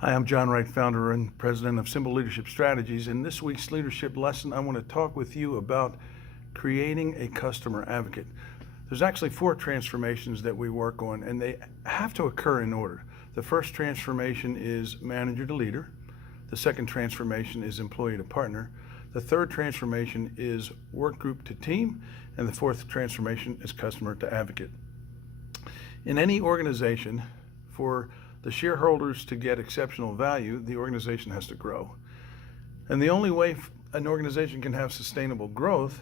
Hi, I'm John Wright, founder and president of Simple Leadership Strategies. In this week's leadership lesson, I want to talk with you about creating a customer advocate. There's actually 4 transformations that we work on, and they have to occur in order. The first transformation is manager to leader. The second transformation is employee to partner. The third transformation is work group to team. And the fourth transformation is customer to advocate. In any organization, for the shareholders to get exceptional value, the organization has to grow. And the only way an organization can have sustainable growth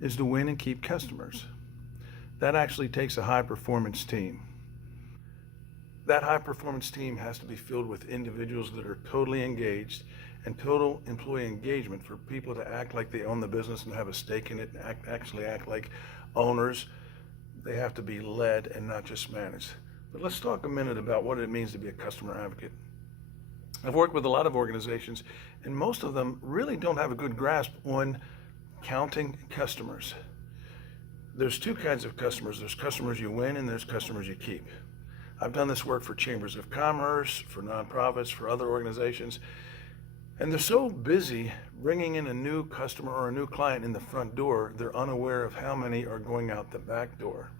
is to win and keep customers. That actually takes a high-performance team. That high-performance team has to be filled with individuals that are totally engaged, and total employee engagement for people to act like they own the business and have a stake in it, and actually act like owners. They have to be led and not just managed. But let's talk a minute about what it means to be a customer advocate. I've worked with a lot of organizations, and most of them really don't have a good grasp on counting customers. There's 2 kinds of customers. There's customers you win and there's customers you keep. I've done this work for chambers of commerce, for nonprofits, for other organizations, and they're so busy bringing in a new customer or a new client in the front door, they're unaware of how many are going out the back door.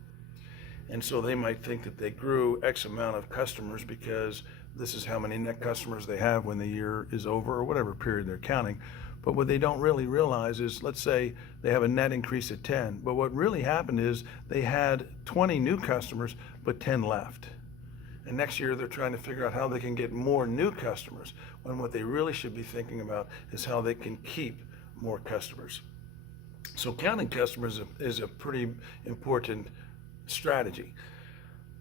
And so they might think that they grew X amount of customers because this is how many net customers they have when the year is over or whatever period they're counting. But what they don't really realize is, let's say they have a net increase of 10, but what really happened is they had 20 new customers, but 10 left. And next year they're trying to figure out how they can get more new customers, when what they really should be thinking about is how they can keep more customers. So counting customers is a pretty important strategy.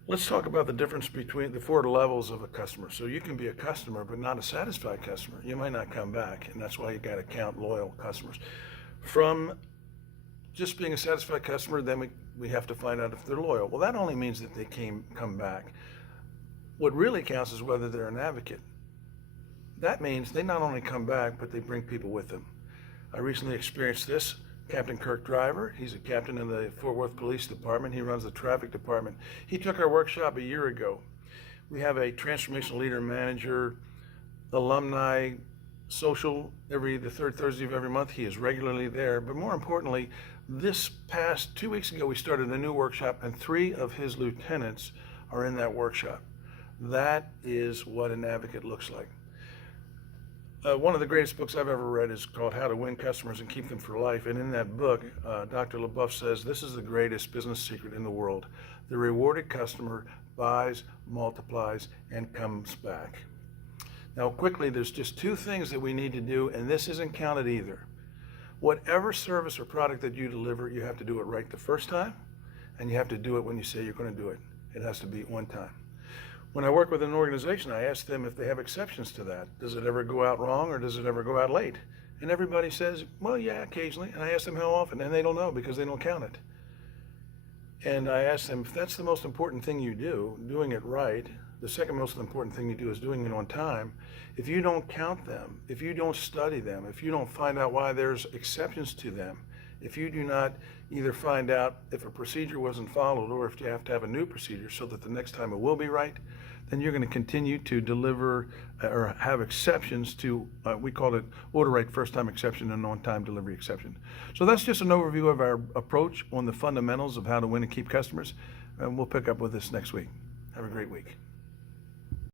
Let's talk about the difference between the 4 levels of a customer. So you can be a customer, but not a satisfied customer. You might not come back, and that's why you got to count loyal customers. From just being a satisfied customer, then we have to find out if they're loyal. Well, that only means that they come back. What really counts is whether they're an advocate. That means they not only come back, but they bring people with them. I recently experienced this. Captain Kirk Driver, he's a captain in the Fort Worth Police Department. He runs the traffic department. He took our workshop a year ago. We have a transformational leader manager alumni social the 3rd Thursday of every month. He is regularly there. But more importantly, this past 2 weeks ago, we started a new workshop, and 3 of his lieutenants are in that workshop. That is what an advocate looks like. One of the greatest books I've ever read is called How to Win Customers and Keep Them for Life. And in that book, Dr. LaBeouf says, this is the greatest business secret in the world. The rewarded customer buys, multiplies, and comes back. Now, quickly, there's just 2 things that we need to do, and this isn't counted either. Whatever service or product that you deliver, you have to do it right the first time, and you have to do it when you say you're going to do it. It has to be on time. When I work with an organization, I ask them if they have exceptions to that. Does it ever go out wrong, or does it ever go out late? And everybody says, well, yeah, occasionally. And I ask them how often, and they don't know because they don't count it. And I ask them, if that's the most important thing you do, doing it right, the second most important thing you do is doing it on time. If you don't count them, if you don't study them, if you don't find out why there's exceptions to them, if you do not either find out if a procedure wasn't followed or if you have to have a new procedure so that the next time it will be right, then you're going to continue to deliver or have exceptions to, we call it order right first time exception and on-time delivery exception. So that's just an overview of our approach on the fundamentals of how to win and keep customers. And we'll pick up with this next week. Have a great week.